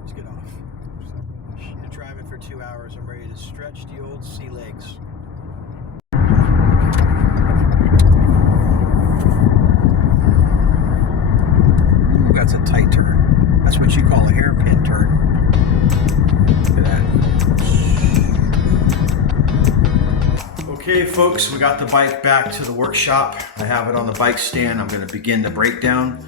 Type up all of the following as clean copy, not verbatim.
Let's get off. Been driving for 2 hours. I'm ready to stretch the old sea legs. Ooh, that's a tight turn. That's what you call a hairpin turn. Look at that. Okay, folks, we got the bike back to the workshop. I have it on the bike stand. I'm going to begin the breakdown.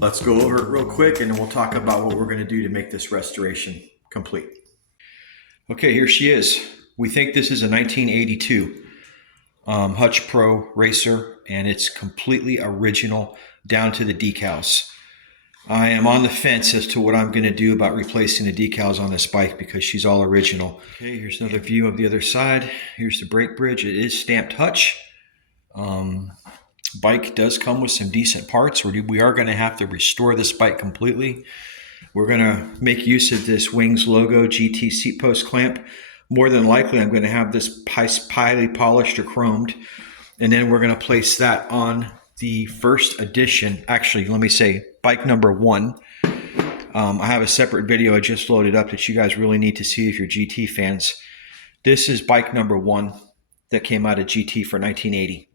Let's go over it real quick and then we'll talk about what we're going to do to make this restoration complete. Okay, here she is. We think this is a 1982 Hutch Pro Racer, and it's completely original down to the decals. I am on the fence as to what I'm going to do about replacing the decals on this bike because she's all original. Okay, here's another view of the other side. Here's the brake bridge. It is stamped Hutch. Bike does come with some decent parts. We are going to have to restore this bike completely. We're going to make use of this Wings logo GT seat post clamp. More than likely, I'm going to have this highly polished or chromed, and then we're going to place that on the first edition. Actually, let me say bike number 1. I have a separate video I just loaded up that you guys really need to see if you're GT fans. This is bike number 1 that came out of GT for 1980.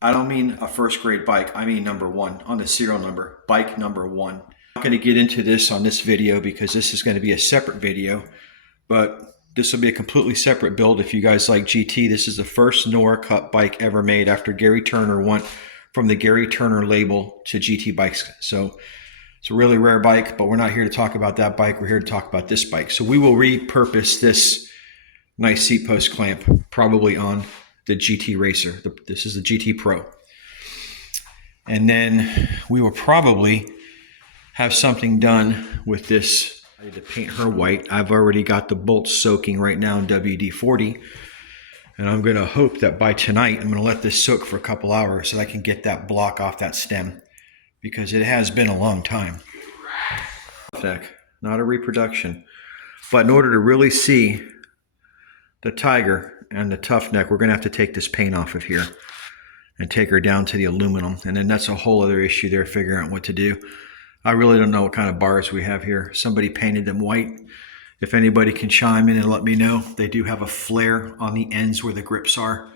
I don't mean a first grade bike, I mean number 1 on the serial number, bike number 1. I'm not going to get into this on this video because this is going to be a separate video, but this will be a completely separate build if you guys like GT. This is the first Nora Cup bike ever made after Gary Turner went from the Gary Turner label to GT bikes. So it's a really rare bike, but we're not here to talk about that bike. We're here to talk about this bike. So we will repurpose this nice seat post clamp probably on the GT Racer. This is the GT Pro. And then we will probably have something done with this. I need to paint her white. I've already got the bolts soaking right now in WD-40. And I'm going to hope that by tonight, I'm going to let this soak for a couple hours so I can get that block off that stem, because it has been a long time. Not a reproduction. But in order to really see the Tiger and the tough neck, we're going to have to take this paint off of here and take her down to the aluminum. And then that's a whole other issue there, figuring out what to do. I really don't know what kind of bars we have here. Somebody painted them white. If anybody can chime in and let me know. They do have a flare on the ends where the grips are.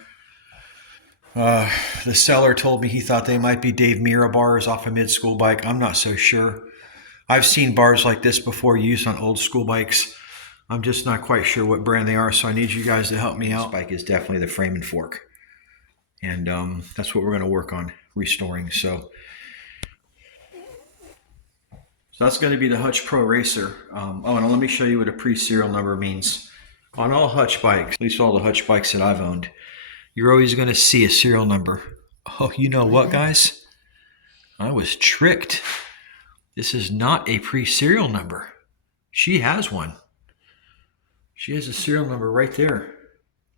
The seller told me he thought they might be Dave Mira bars off a mid-school bike. I'm not so sure. I've seen bars like this before used on old school bikes. I'm just not quite sure what brand they are, so I need you guys to help me out. This bike is definitely the frame and fork. And that's what we're going to work on restoring. So that's going to be the Hutch Pro Racer. Oh, and let me show you what a pre-serial number means. On all Hutch bikes, at least all the Hutch bikes that I've owned, you're always going to see a serial number. Oh, you know what, guys? I was tricked. This is not a pre-serial number. She has one. She has a serial number right there.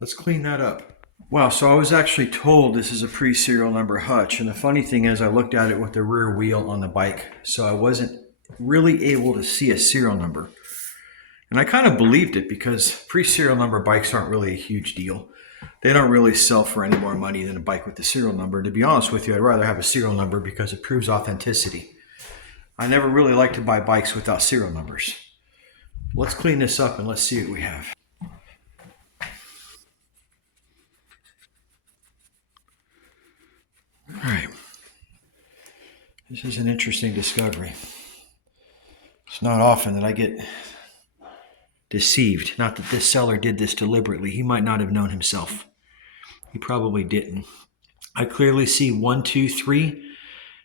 Let's clean that up. Wow, so I was actually told this is a pre-serial number Hutch. And the funny thing is I looked at it with the rear wheel on the bike, so I wasn't really able to see a serial number. And I kind of believed it because pre-serial number bikes aren't really a huge deal. They don't really sell for any more money than a bike with the serial number. To be honest with you, I'd rather have a serial number because it proves authenticity. I never really like to buy bikes without serial numbers. Let's clean this up and let's see what we have. All right. This is an interesting discovery. It's not often that I get deceived. Not that this seller did this deliberately. He might not have known himself. He probably didn't. I clearly see 1, 2, 3,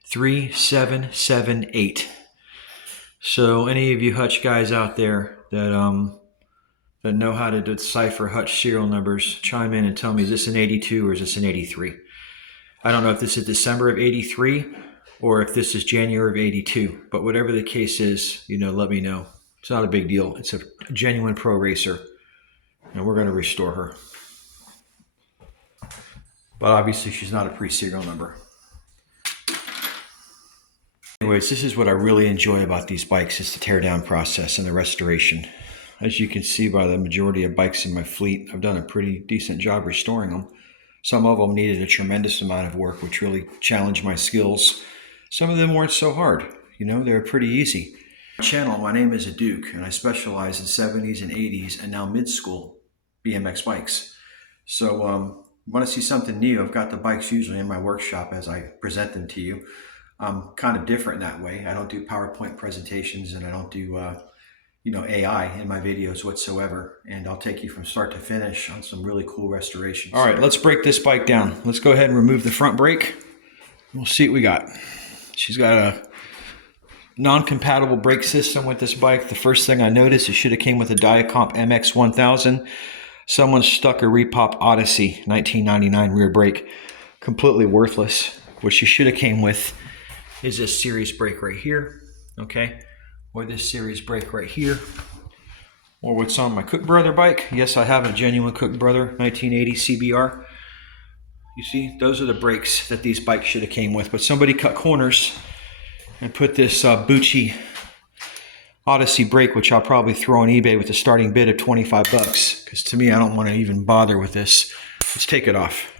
3, 7, 7, 8. So any of you Hutch guys out there that know how to decipher Hutch serial numbers, chime in and tell me, is this an 82 or is this an 83? I don't know if this is December of 83 or if this is January of 82, but whatever the case is, let me know. It's not a big deal. It's a genuine pro racer, and we're going to restore her. But obviously she's not a pre-serial number. Anyways, this is what I really enjoy about these bikes, is the teardown process and the restoration. As you can see by the majority of bikes in my fleet, I've done a pretty decent job restoring them. Some of them needed a tremendous amount of work, which really challenged my skills. Some of them weren't so hard. They were pretty easy. My channel, my name is Duke, and I specialize in 70s and 80s and now mid-school BMX bikes. So want to see something new? I've got the bikes usually in my workshop as I present them to you. I'm kind of different in that way. I don't do PowerPoint presentations and I don't do AI in my videos whatsoever. And I'll take you from start to finish on some really cool restorations. All right, let's break this bike down. Let's go ahead and remove the front brake. We'll see what we got. She's got a non-compatible brake system with this bike. The first thing I noticed, it should have came with a Diacomp MX 1000. Someone stuck a Repop Odyssey 1999 rear brake. Completely worthless. What she should have came with is this series brake right here, okay? Or this series brake right here. Or what's on my Cook Brother bike. Yes, I have a genuine Cook Brother 1980 CBR. You see, those are the brakes that these bikes should have came with. But somebody cut corners and put this Bucci Odyssey brake, which I'll probably throw on eBay with a starting bid of 25 bucks. Because to me, I don't want to even bother with this. Let's take it off.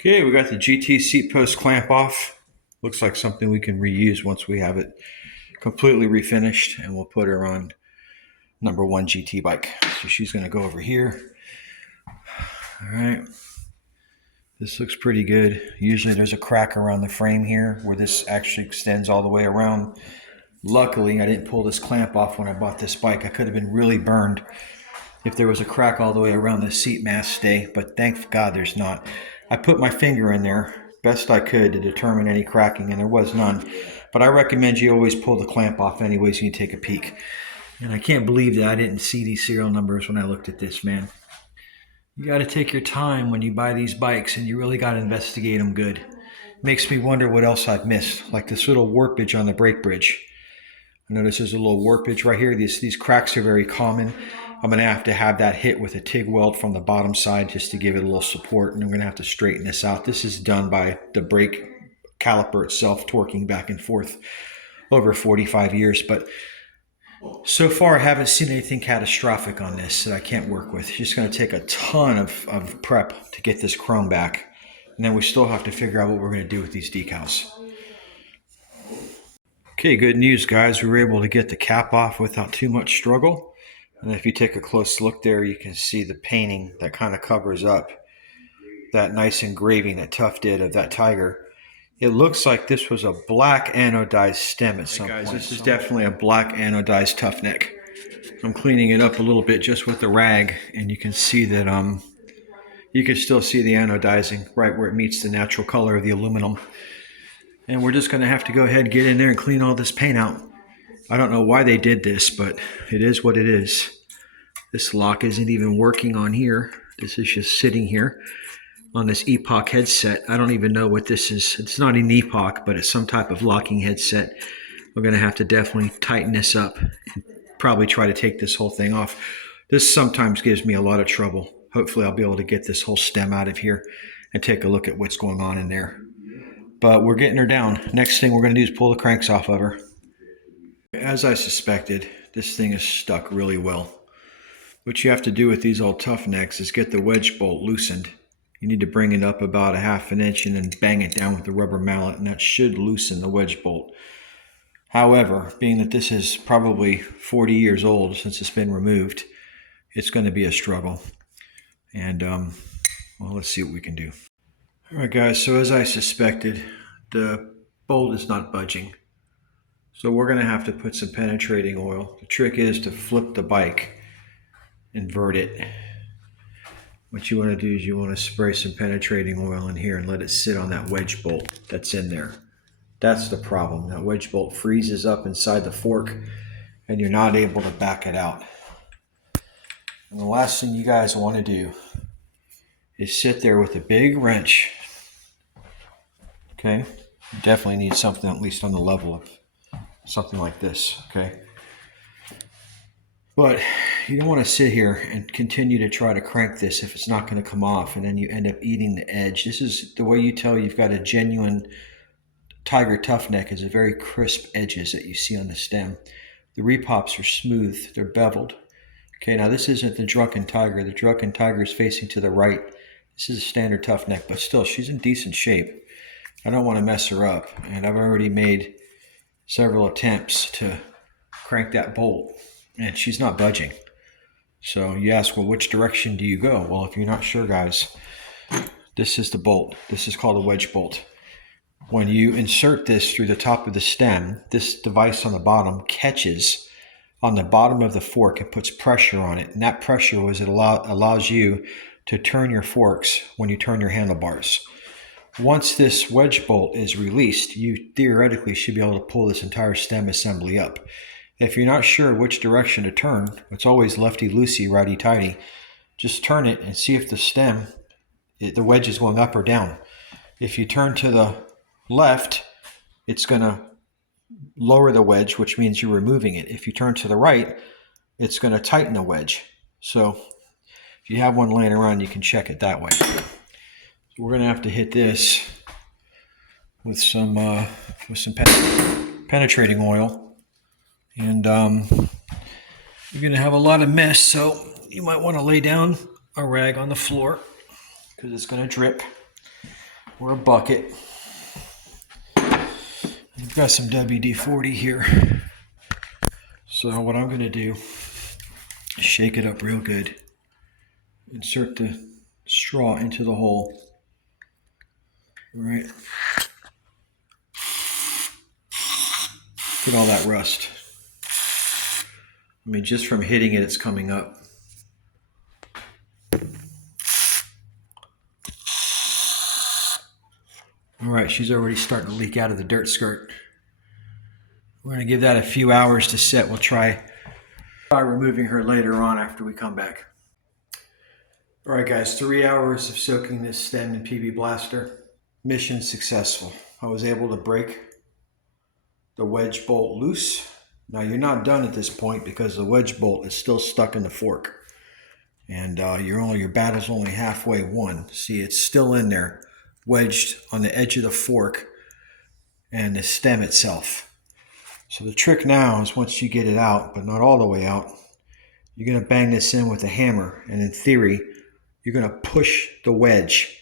Okay, we got the GT seat post clamp off. Looks like something we can reuse once we have it completely refinished, and we'll put her on number 1 GT bike. So she's going to go over here. All right. This looks pretty good. Usually there's a crack around the frame here where this actually extends all the way around. Luckily, I didn't pull this clamp off when I bought this bike. I could have been really burned if there was a crack all the way around the seat mass stay, but thank God there's not. I put my finger in there best I could to determine any cracking, and there was none. But I recommend you always pull the clamp off anyways so you can take a peek. And I can't believe that I didn't see these serial numbers when I looked at this, man. You got to take your time when you buy these bikes, and you really got to investigate them good. Makes me wonder what else I've missed, like this little warpage on the brake bridge. I notice there's a little warpage right here. These cracks are very common. I'm going to have that hit with a TIG weld from the bottom side just to give it a little support, and I'm going to have to straighten this out. This is done by the brake caliper itself torquing back and forth over 45 years, but so far I haven't seen anything catastrophic on this that I can't work with. It's just going to take a ton of prep to get this chrome back, and then we still have to figure out what we're going to do with these decals. Okay, good news, guys. We were able to get the cap off without too much struggle. And if you take a close look there, you can see the painting that kind of covers up that nice engraving that Tough did of that tiger. It looks like this was a black anodized stem at some point. This is definitely a black anodized Tough neck. I'm cleaning it up a little bit just with the rag, and you can see that you can still see the anodizing right where it meets the natural color of the aluminum. And we're just going to have to go ahead and get in there and clean all this paint out. I don't know why they did this, but it is what it is. This lock isn't even working on here. This is just sitting here on this Epoch headset. I don't even know what this is. It's not an Epoch, but it's some type of locking headset. We're going to have to definitely tighten this up and probably try to take this whole thing off. This sometimes gives me a lot of trouble. Hopefully I'll be able to get this whole stem out of here and take a look at what's going on in there. But we're getting her down. Next thing we're going to do is pull the cranks off of her. As I suspected, this thing is stuck really well. What you have to do with these old Tough necks is get the wedge bolt loosened. You need to bring it up about a ½ inch and then bang it down with the rubber mallet, and that should loosen the wedge bolt. However, being that this is probably 40 years old since it's been removed, it's going to be a struggle. And, well, let's see what we can do. All right, guys, so as I suspected, the bolt is not budging. So we're going to have to put some penetrating oil. The trick is to flip the bike, invert it. What you want to do is you want to spray some penetrating oil in here and let it sit on that wedge bolt that's in there. That's the problem. That wedge bolt freezes up inside the fork and you're not able to back it out. And the last thing you guys want to do is sit there with a big wrench. Okay? You definitely need something at least on the level of something like this, okay? But you don't want to sit here and continue to try to crank this if it's not going to come off, and then you end up eating the edge. This is the way you tell you've got a genuine Tiger Tough neck, is a very crisp edges that you see on the stem. The repops are smooth, they're beveled. Okay, now this isn't the Drunken Tiger. The Drunken Tiger is facing to the right. This is a standard Tough neck, but still, she's in decent shape. I don't want to mess her up, and I've already made several attempts to crank that bolt, and she's not budging. So you ask, well, which direction do you go? Well, if you're not sure, guys, this is the bolt. This is called a wedge bolt. When you insert this through the top of the stem, this device on the bottom catches on the bottom of the fork and puts pressure on it. And that pressure is it allows you to turn your forks when you turn your handlebars. Once this wedge bolt is released, you theoretically should be able to pull this entire stem assembly up. If you're not sure which direction to turn, it's always lefty-loosey, righty-tighty. Just turn it and see if the stem, the wedge is going up or down. If you turn to the left, it's going to lower the wedge, which means you're removing it. If you turn to the right, it's going to tighten the wedge. So if you have one laying around, you can check it that way. So we're going to have to hit this with some penetrating oil. And you're going to have a lot of mess, so you might want to lay down a rag on the floor because it's going to drip, or a bucket. I've got some WD-40 here. So what I'm going to do is shake it up real good. Insert the straw into the hole. All right. Get all that rust. I mean, just from hitting it, it's coming up. All right, she's already starting to leak out of the dirt skirt. We're going to give that a few hours to set. We'll try removing her later on after we come back. All right, guys, 3 hours of soaking this stem in PB Blaster. Mission successful. I was able to break the wedge bolt loose. Now you're not done at this point because the wedge bolt is still stuck in the fork, and your battle's only halfway won. See, it's still in there, wedged on the edge of the fork and the stem itself. So the trick now is once you get it out, but not all the way out, you're going to bang this in with a hammer, and in theory, you're going to push the wedge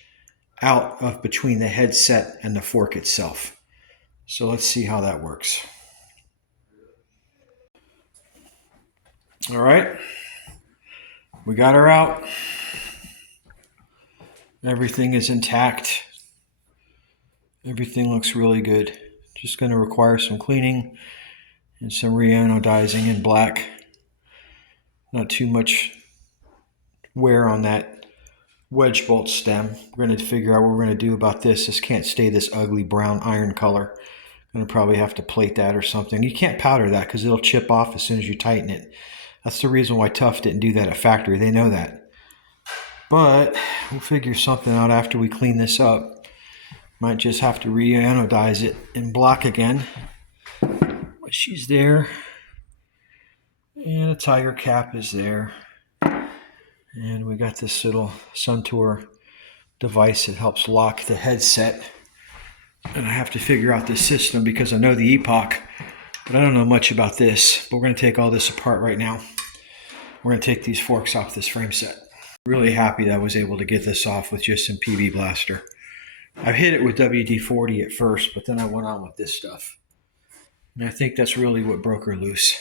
out of between the headset and the fork itself. So let's see how that works. All right, we got her out. Everything is intact. Everything looks really good. Just going to require some cleaning and some re-anodizing in black. Not too much wear on that wedge bolt stem. We're going to figure out what we're going to do about this. This can't stay this ugly brown iron color. I'm going to probably have to plate that or something. You can't powder that because it'll chip off as soon as you tighten it. That's the reason why Tough didn't do that at factory. They know that. But we'll figure something out after we clean this up. Might just have to re-anodize it in black again. But she's there. And a tiger cap is there. And we got this little Suntour device that helps lock the headset. And I have to figure out this system because I know the Epoch, but I don't know much about this. But we're going to take all this apart right now. We're going to take these forks off this frame set. Really happy that I was able to get this off with just some PB Blaster. I've hit it with WD-40 at first, but then I went on with this stuff. And I think that's really what broke her loose.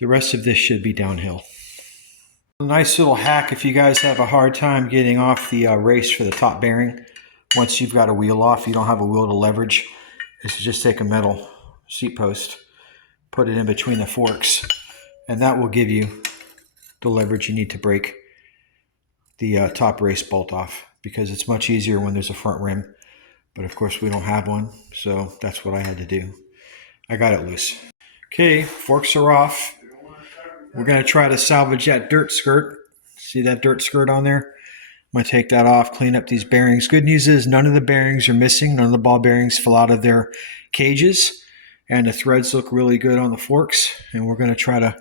The rest of this should be downhill. A nice little hack if you guys have a hard time getting off the race for the top bearing. Once you've got a wheel off, you don't have a wheel to leverage, is to just take a metal seat post, put it in between the forks, and that will give you the leverage you need to break the top race bolt off, because it's much easier when there's a front rim. But of course we don't have one, so that's what I had to do. I got it loose. Okay, forks are off. We're going to try to salvage that dirt skirt. See that dirt skirt on there? I'm going to take that off, clean up these bearings. Good news is none of the bearings are missing. None of the ball bearings fell out of their cages. And the threads look really good on the forks. And we're going to try to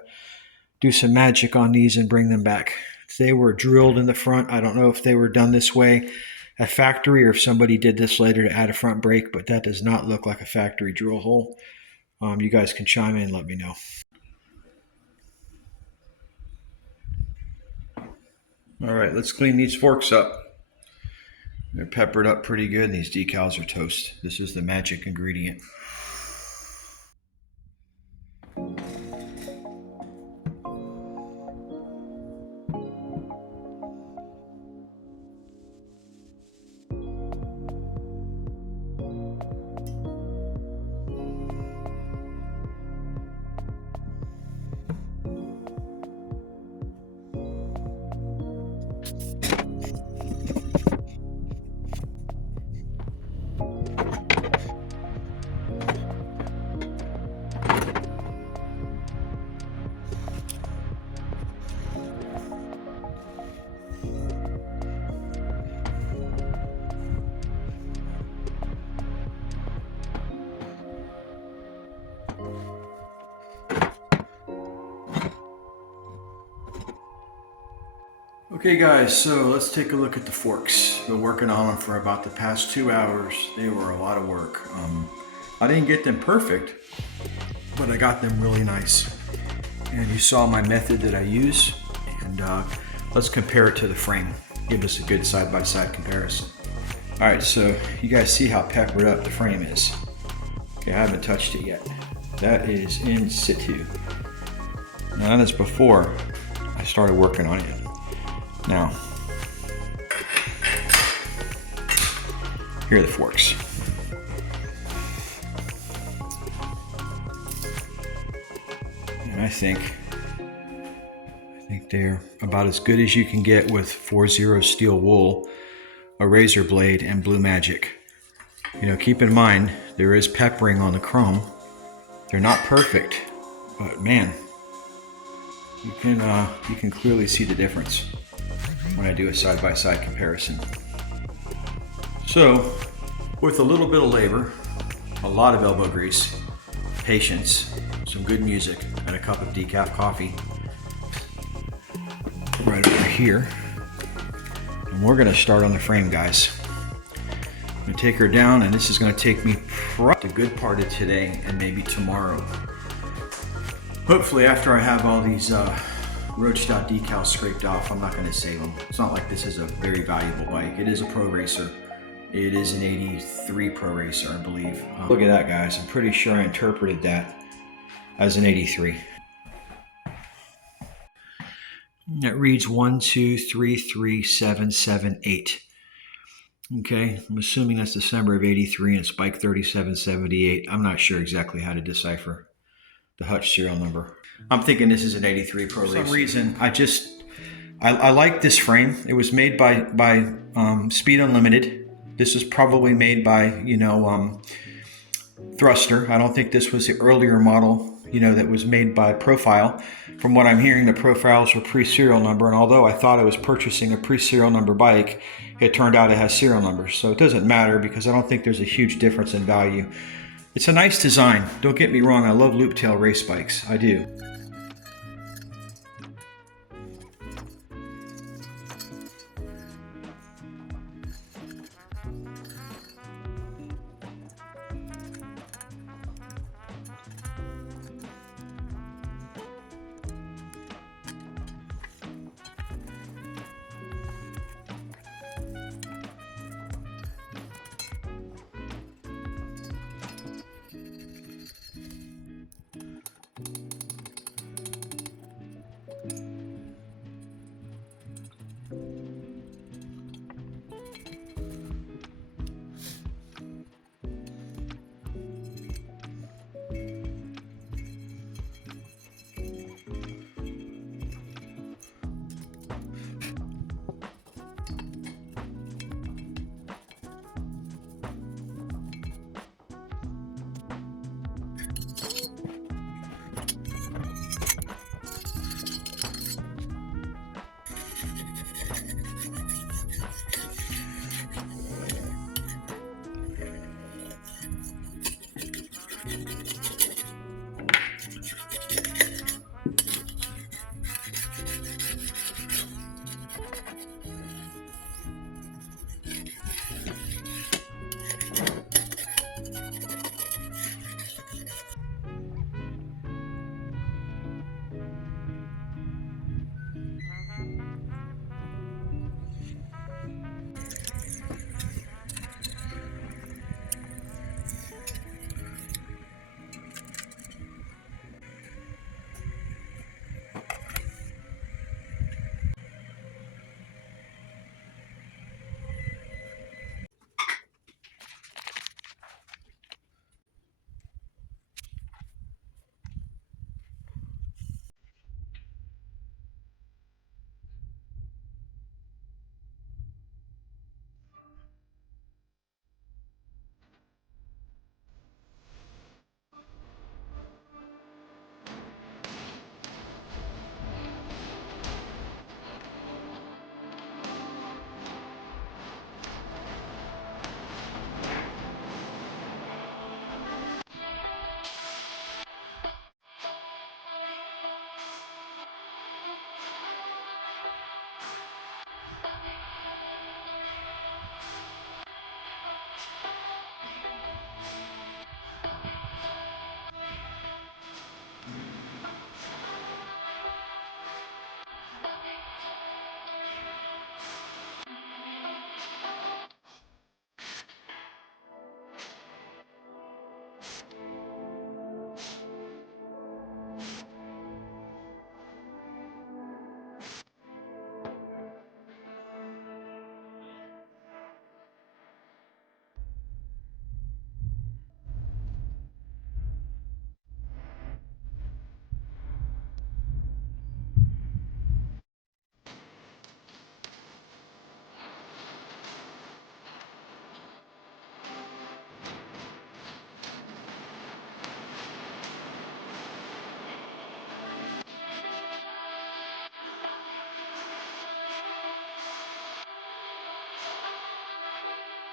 do some magic on these and bring them back. They were drilled in the front. I don't know if they were done this way at factory or if somebody did this later to add a front brake, but that does not look like a factory drill hole. You guys can chime in and let me know. All right, let's clean these forks up. They're peppered up pretty good, and these decals are toast. This is the magic ingredient. Okay guys, so let's take a look at the forks. Been working on them for about the past 2 hours. They were a lot of work. I didn't get them perfect, but I got them really nice. And you saw my method that I use, and let's compare it to the frame. Give us a good side-by-side comparison. All right, so you guys see how peppered up the frame is. Okay, I haven't touched it yet. That is in situ. Now that is before I started working on it. Now, here are the forks. And I think they're about as good as you can get with 4-0 steel wool, a razor blade, and Blue Magic. You know, keep in mind, there is peppering on the chrome. They're not perfect, but man, you can clearly see the difference when I do a side-by-side comparison. So, with a little bit of labor, a lot of elbow grease, patience, some good music, and a cup of decaf coffee right over here, and we're gonna start on the frame, guys. I'm gonna take her down, and this is gonna take me the good part of today and maybe tomorrow. Hopefully after I have all these roached out decals scraped off, I'm not going to save them. It's not like this is a very valuable bike. It is a Pro Racer. It is an 83 Pro Racer, I believe. Look at that, guys. I'm pretty sure I interpreted that as an 83. It reads 1, 2, 3, 3, 7, 7, 8. Okay, I'm assuming that's December of 83 and it's bike 3778. I'm not sure exactly how to decipher the Hutch serial number. I'm thinking this is an 83 Pro. For some reason, I like this frame. It was made by Speed Unlimited. This was probably made by Thruster. I don't think this was the earlier model that was made by Profile. From what I'm hearing, the profiles were pre-serial number, and although I thought I was purchasing a pre-serial number bike, it turned out it has serial numbers. So it doesn't matter because I don't think there's a huge difference in value. It's a nice design. Don't get me wrong, I love loop tail race bikes. I do.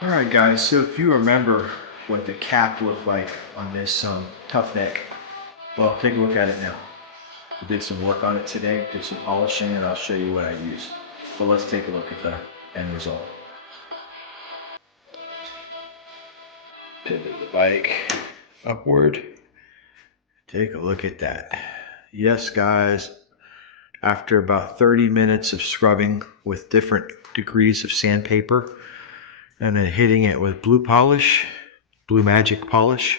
All right, guys, so if you remember what the cap looked like on this tough neck, well, take a look at it now. I did some work on it today, did some polishing, and I'll show you what I used. So let's take a look at the end result. Pivot the bike upward. Take a look at that. Yes, guys, after about 30 minutes of scrubbing with different degrees of sandpaper, and then hitting it with blue polish, blue magic polish,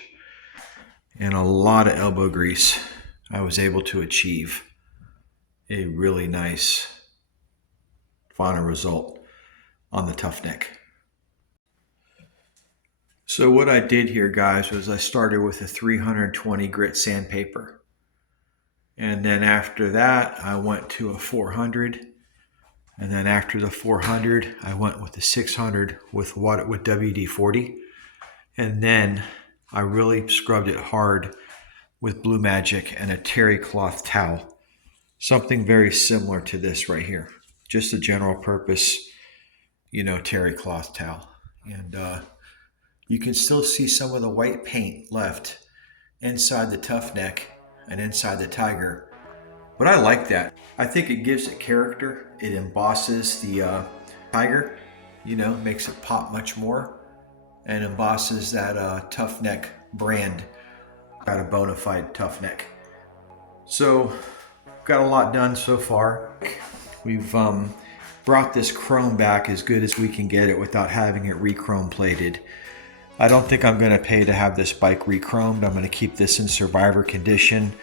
and a lot of elbow grease, I was able to achieve a really nice final result on the tough neck. So what I did here, guys, was I started with a 320 grit sandpaper. And then after that, I went to a 400. And then after the 400, I went with the 600 with WD-40. And then I really scrubbed it hard with Blue Magic and a terry cloth towel. Something very similar to this right here. Just a general purpose, terry cloth towel. And you can still see some of the white paint left inside the Tough Neck and inside the Tiger. But I like that. I think it gives it character. It embosses the Tiger, makes it pop much more, and embosses that Tough Neck brand. Got a bona fide Tough Neck. So, got a lot done so far. We've brought this chrome back as good as we can get it without having it re-chrome plated. I don't think I'm going to pay to have this bike re-chromed. I'm going to keep this in survivor condition.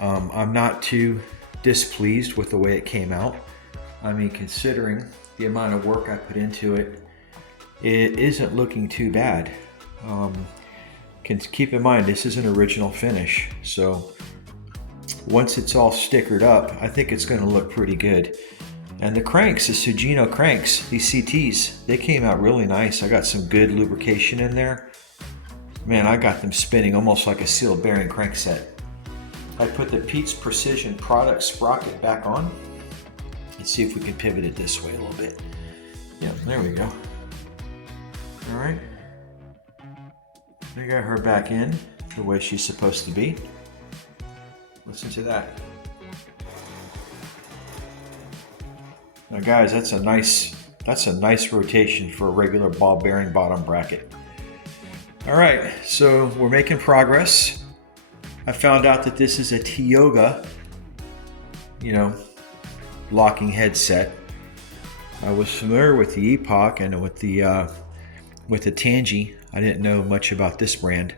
I'm not too displeased with the way it came out. I mean, considering the amount of work I put into it, it isn't looking too bad. Keep in mind, this is an original finish. So once it's all stickered up, I think it's going to look pretty good. And the cranks, the Sugino cranks, these CTs, they came out really nice. I got some good lubrication in there. Man, I got them spinning almost like a sealed bearing crankset. I put the Pete's Precision product sprocket back on. Let's see if we can pivot it this way a little bit. Yeah, there we go. All right. I got her back in the way she's supposed to be. Listen to that. Now guys, that's a nice rotation for a regular ball bearing bottom bracket. All right, so we're making progress. I found out that this is a Tioga, locking headset. I was familiar with the Epoch and with the Tangy. I didn't know much about this brand,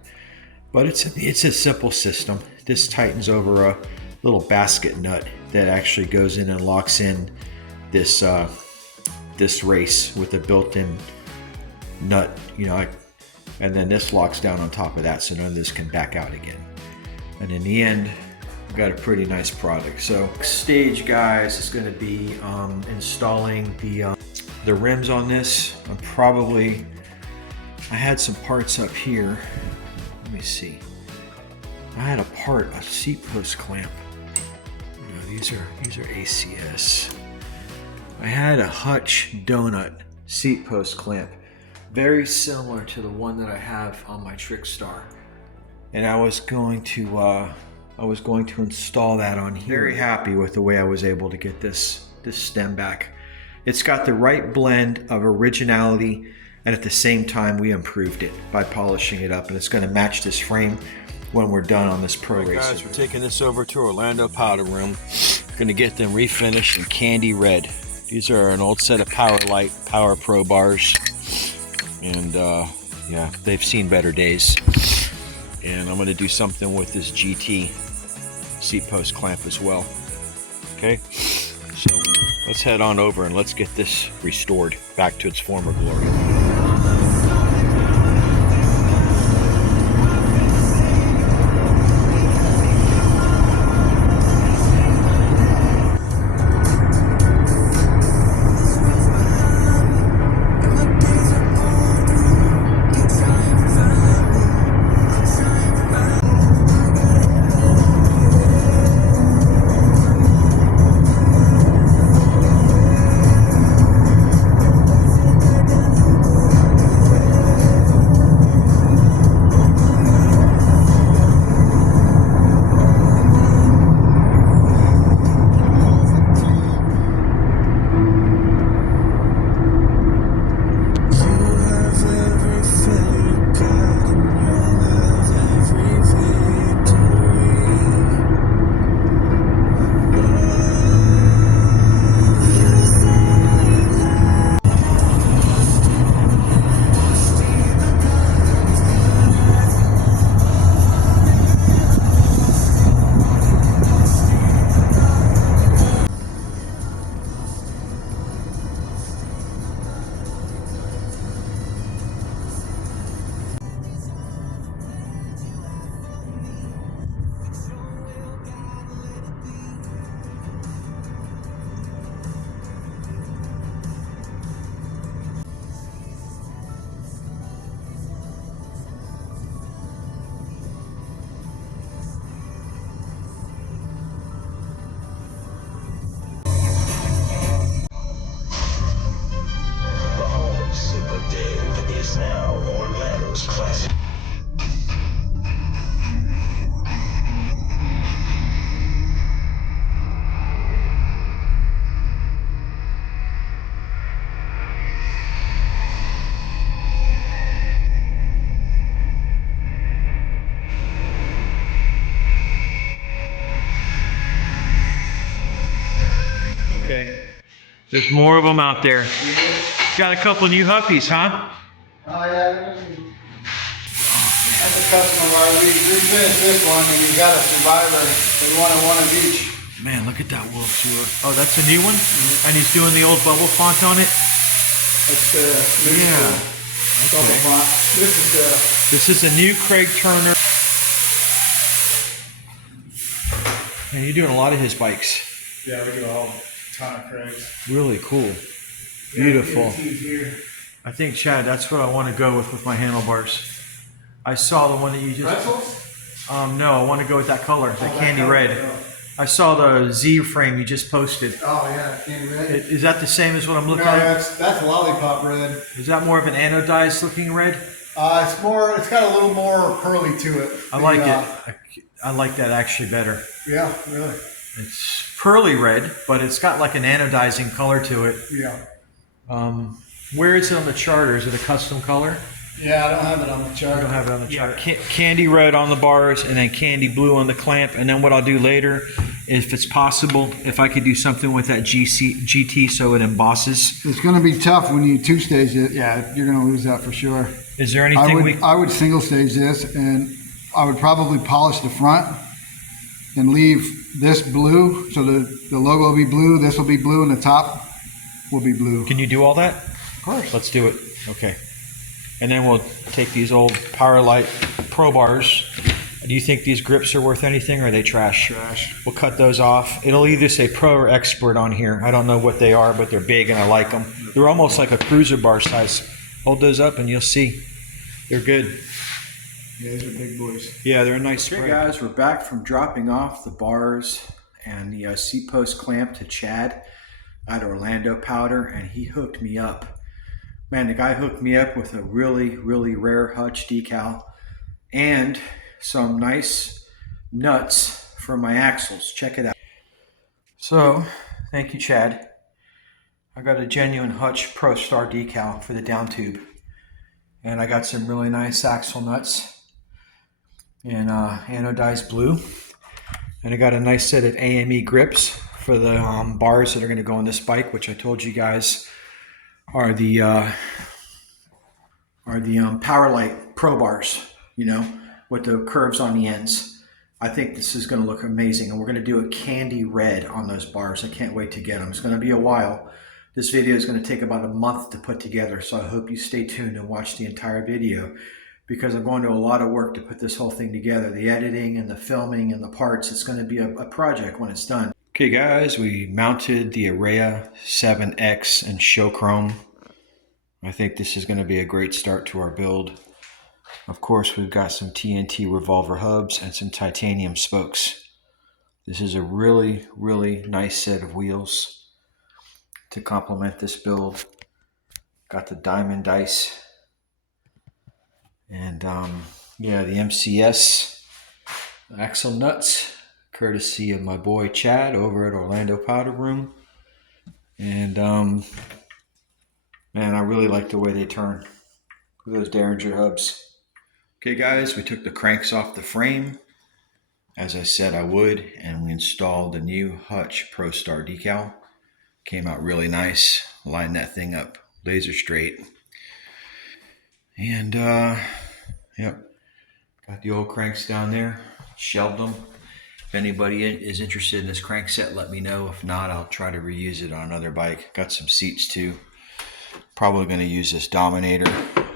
but it's a simple system. This tightens over a little basket nut that actually goes in and locks in this race with a built-in nut, and then this locks down on top of that, so none of this can back out again. And in the end, we got a pretty nice product. So next stage, guys, is going to be installing the rims on this. I had some parts up here. Let me see. I had a seat post clamp. No, these are ACS. I had a Hutch donut seat post clamp, very similar to the one that I have on my Trickstar, and I was going to install that on here. Very happy with the way I was able to get this stem back. It's got the right blend of originality, and at the same time we improved it by polishing it up, and it's going to match this frame when we're done on this pro racer. Guys, we're taking this over to Orlando Powder Room. Going to get them refinished in candy red. These are an old set of Power Pro bars, and yeah, they've seen better days. And I'm going to do something with this GT seat post clamp as well. Okay, so let's head on over and let's get this restored back to its former glory. There's more of them out there. Got a couple new huppies, huh? Oh yeah, that's a customer of ours. We finished this one and we got a survivor. They wanted one of each. Man, look at that wool sewer. Oh, that's a new one? And he's doing the old bubble font on it? That's the bubble font. This is a new Craig Turner. And you're doing a lot of his bikes. Yeah, we do a whole ton of Craigs. Really cool. Beautiful. I think, Chad, that's what I want to go with my handlebars. I saw the one that you just... Pretzels? No, I want to go with that color, the candy red. Oh. I saw the Z frame you just posted. Oh yeah, candy red. Is that the same as what I'm looking No, at? that's lollipop red. Is that more of an anodized looking red? It's got a little more curly to it. I like it. I like that actually better. Yeah, really. It's pearly red, but it's got like an anodizing color to it. Yeah. Where is it on the chart, or is it a custom color? Yeah, I don't have it on the chart. I don't have it on the chart. Candy red on the bars, and then candy blue on the clamp. And then what I'll do later, if it's possible, if I could do something with that GT so it embosses. It's going to be tough when you two stage it. Yeah, you're going to lose that for sure. Is there anything I would single stage this, and I would probably polish the front and leave this blue, so the logo will be blue, this will be blue, and the top will be blue. Can you do all that? Of course. Let's do it. Okay. And then we'll take these old Powerlite Pro bars. Do you think these grips are worth anything, or are they trash? Trash. We'll cut those off. It'll either say Pro or Expert on here. I don't know what they are, but they're big and I like them. They're almost like a cruiser bar size. Hold those up and you'll see. They're good. Yeah, these are big boys. Yeah, they're a nice spray. Hey guys, we're back from dropping off the bars and the seat post clamp to Chad at Orlando Powder, and he hooked me up. Man, the guy hooked me up with a really, really rare Hutch decal and some nice nuts for my axles. Check it out. So, thank you, Chad. I got a genuine Hutch Pro Star decal for the down tube. And I got some really nice axle nuts in anodized blue. And I got a nice set of AME grips for the bars that are going to go on this bike, which I told you guys are the Powerlite Pro bars, you know, with the curves on the ends. I think this is going to look amazing, and we're going to do a candy red on those bars. I can't wait to get them. It's going to be a while. This video is going to take about a month to put together, so I hope you stay tuned and watch the entire video, because I'm going to a lot of work to put this whole thing together. The editing and the filming and the parts, it's going to be a project when it's done. Okay guys, we mounted the Araya 7X and show chrome. I think this is going to be a great start to our build. Of course, we've got some TNT revolver hubs and some titanium spokes. This is a really, really nice set of wheels to complement this build. Got the diamond dice. And yeah, the MCS axle nuts, courtesy of my boy Chad over at Orlando Powder Room. And man, I really like the way they turn with those Derringer hubs. Okay guys, we took the cranks off the frame, as I said I would, and we installed the new Hutch Pro Star decal. Came out really nice. Lined that thing up laser straight. And yep, got the old cranks down there, shelved them. If anybody is interested in this crank set, let me know. If not, I'll try to reuse it on another bike. Got some seats too. Probably going to use this Dominator.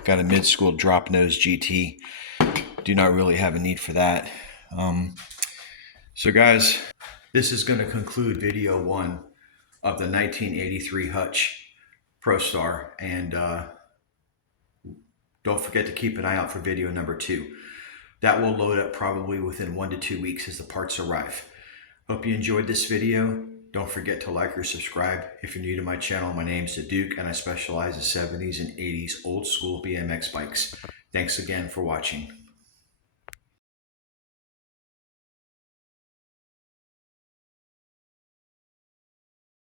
Got a mid-school drop nose GT. Do not really have a need for that. So guys, this is going to conclude video 1 of the 1983 Hutch Pro Star. And don't forget to keep an eye out for video number 2. That will load up probably within 1 to 2 weeks as the parts arrive. Hope you enjoyed this video. Don't forget to like or subscribe. If you're new to my channel, my name's The Duke, and I specialize in 70s and 80s old school BMX bikes. Thanks again for watching.